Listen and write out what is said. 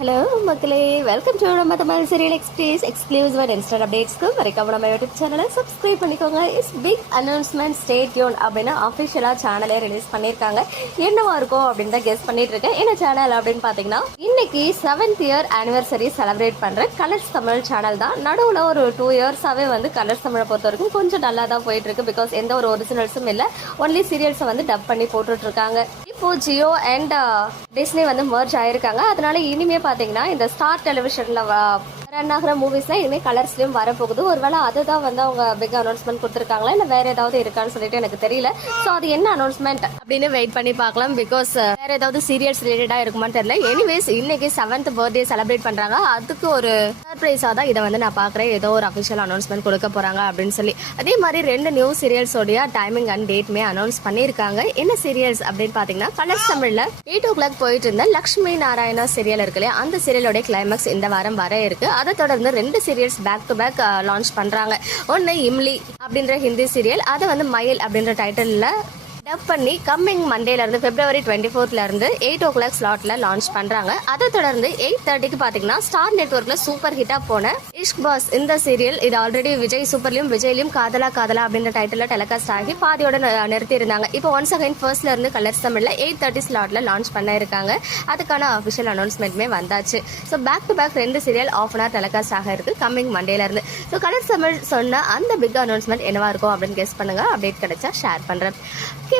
Hello மக்களே. Welcome to நம்ம Tamil serial express exclusive and instant அப்டேட்ஸ்க்கு மறக்காம நம்ம யூடியூப் சேனலை சப்ஸ்கிரைப் பண்ணிக்கோங்க. இட்ஸ் பிக் அனௌன்ஸ்மெண்ட் ஸ்டேட் யோன் அப்படின்னு அஃபிஷியலாக சேனலே ரிலீஸ் பண்ணியிருக்காங்க. என்னவா இருக்கும் அப்படின்னு தான் கெஸ் பண்ணிட்டு இருக்கேன். என்ன சேனல் அப்படின்னு பார்த்தீங்கன்னா இன்னைக்கு செவன்த் இயர் ஆனிவர்சரி செலிப்ரேட் பண்ணுற கலர்ஸ் தமிழ் சேனல் தான். நடுவில் ஒரு டூ இயர்ஸாகவே வந்து கலர்ஸ் தமிழை பொறுத்த வரைக்கும் கொஞ்சம் நல்லா தான் போயிட்டு இருக்கு. பிகாஸ் எந்த ஒரு ஒரிஜினல்ஸும் இல்லை. ஒன்லி சீரியல்ஸை வந்து டப் பண்ணி போட்டுட்ருக்காங்க இப்போ ஜியோ அண்ட் டிஸ்னி வந்து மர்ஜ் ஆயிருக்காங்க. அதனால இனிமே பாத்தீங்கன்னா இந்த ஸ்டார் டெலிவிஷன்ல ரன் ஆகிற மூவிஸ்ல இனிமே கலர்ஸ்லயும் வரப்போகுது. ஒருவேளை அதுதான் வந்து அவங்க பிக் அனௌன்ஸ்மெண்ட் கொடுத்துருக்காங்களா? இல்ல வேற ஏதாவது இருக்கான்னு சொல்லிட்டு எனக்கு தெரியல. ஸோ அது என்ன அனௌன்ஸ்மெண்ட் அப்படின்னு வெயிட் பண்ணி பார்க்கலாம். பிகாஸ் uh, வேற ஏதாவது சீரியல்ஸ் ரிலேட்டடா இருக்குமான்னு தெரியல. எனிவேஸ் இன்னைக்கு செவன்த் பர்த்டே செலிப்ரேட் பண்றாங்க. அதுக்கு ஒரு சர்ப்ரைஸாக தான் இதை வந்து நான் பார்க்குறேன். ஏதோ ஒரு அஃபிஷியல் அனௌன்ஸ்மெண்ட் கொடுக்க போகிறாங்க அப்படின்னு சொல்லி. அதே மாதிரி ரெண்டு நியூ சீரியல்ஸோடைய டைமிங் அண்ட் டேட்மே அனௌன்ஸ் பண்ணியிருக்காங்க. என்ன சீரியல்ஸ் அப்படின்னு பார்த்தீங்கன்னா கலர்ஸ் தமிழில் எயிட் ஓ கிளாக் போயிட்டு இருந்த லக்ஷ்மி நாராயணா சீரியல் இருக்கு இல்லையா? அந்த சீரியலோட கிளைமேக்ஸ் இந்த வாரம் வர இருக்கு. அதை தொடர்ந்து ரெண்டு serials back to back launch பண்ணுறாங்க ஒன்று இம்லி அப்படின்ற ஹிந்தி சீரியல் அதை வந்து மயில் அப்படின்ற டைட்டிலில் டப் பண்ணி கம்மிங் மண்டேலேருந்து பிப்ரவரி டுவெண்ட்டி ஃபோர்த்லேருந்து எயிட் ஓ கிளாக் ஸ்லாட்டில் லான்ச் பண்ணுறாங்க அதை தொடர்ந்து எயிட் தேர்ட்டிக்கு பார்த்தீங்கன்னா ஸ்டார் நெட்ஒர்க்கில் சூப்பர் ஹிட்டாக போன இஷ்க் பாஸ் இந்த சீரியல் இது ஆல்ரெடி விஜய் சூப்பர்லையும் விஜய்லையும் காதலா காதலா அப்படின்ற டைட்டில் டெலிகாஸ்ட் ஆகி பாதியோட நிறுத்தியிருந்தாங்க. நிறுத்தி இருந்தாங்க இப்போ ஒன்ஸ் அகைன் ஃபர்ஸ்ட்லேருந்து கலர் கலர்ஸ் எயிட் தேர்ட்டி ஸ்லாட்டில் லான்ச் பண்ண இருக்காங்க. அதுக்கான அஃபிஷியல் அனௌன்ஸ்மெண்ட்மே வந்தாச்சு. ஸோ பேக் டு பேக் ரெண்டு serial of an hour telecast ஆக இருக்குது கம்மிங் மண்டேலேருந்து ஸோ கலர்ஸ் தமிழ் சொன்ன அந்த பிக் அனௌன்ஸ்மெண்ட் என்னவா இருக்கும் அப்படின்னு கெஸ் பண்ணுங்கள் அப்டேட் கிடைச்சா ஷேர் பண்ணுறேன் ஓகே